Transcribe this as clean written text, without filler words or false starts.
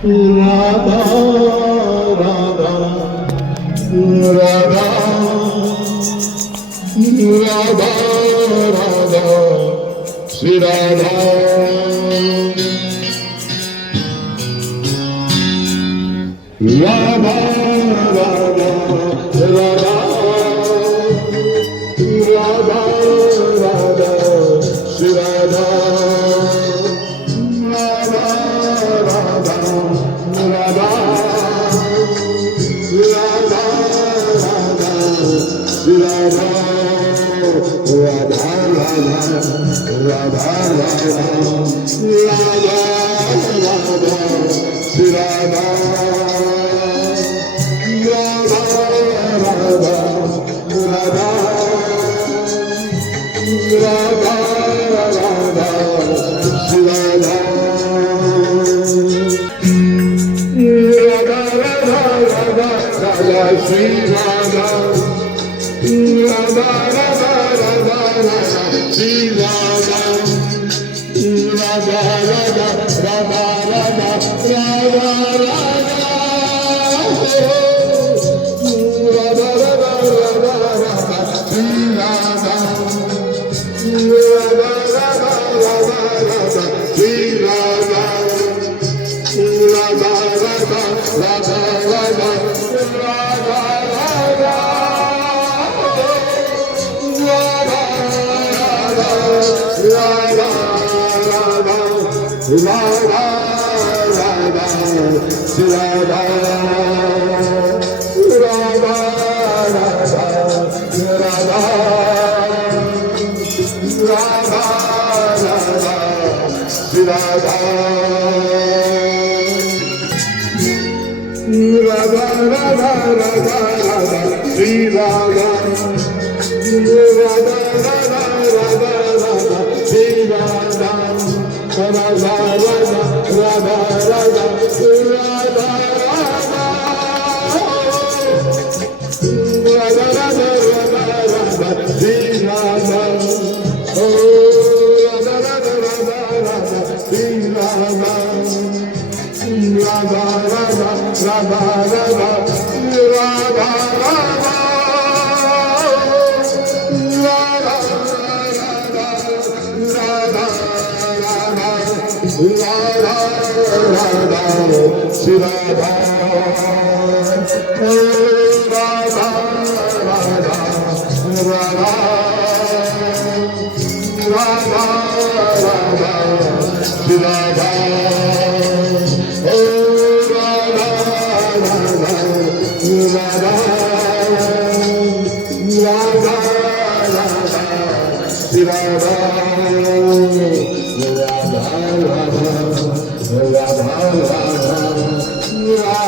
Radha, Radha, Radha, Radha, Radha, Shri Radha. Radha, Radha, Radha, Radha, Radha, Shri Radha. Radha, Radha, Radha, Radha, Radha, Shri Radha. Radha, Radha, Radha, Radha, Radha, Shri Radha. Shri Radha, Radha, Radha, Radha, Radha, Shri Radha, Radha, Radha, Radha, Radha, Radha, Radha, Radha, Radha, Radha, Shri Radha, Radha, Radha, Radha, Radha, Shri Radha, Radha, Radha, Radha, Radha. Radha, Radha, Shri Radha, Radha, Radha, Radha, Radha, Radha, Shri Radha. Radha, Radha, Radha, Radha, Shri Radha. Radha, Radha, Radha, Radha, Shri Radha. Radha, Radha, Radha, Radha, Radha, Radha, Radha, Radha, Shri Radha. Oh, Radha, Radha, Radha, Radha, Shri Radha. Radha, Radha, Radha, Radha, Radha, Radha. Radha, Radha, Shri Radha, Radha, Radha, Radha, Radha, Radha, Shri Radha, Radha, Radha, Radha, Radha, Radha, Shri Radha. Radha, Radha, Radha, Radha,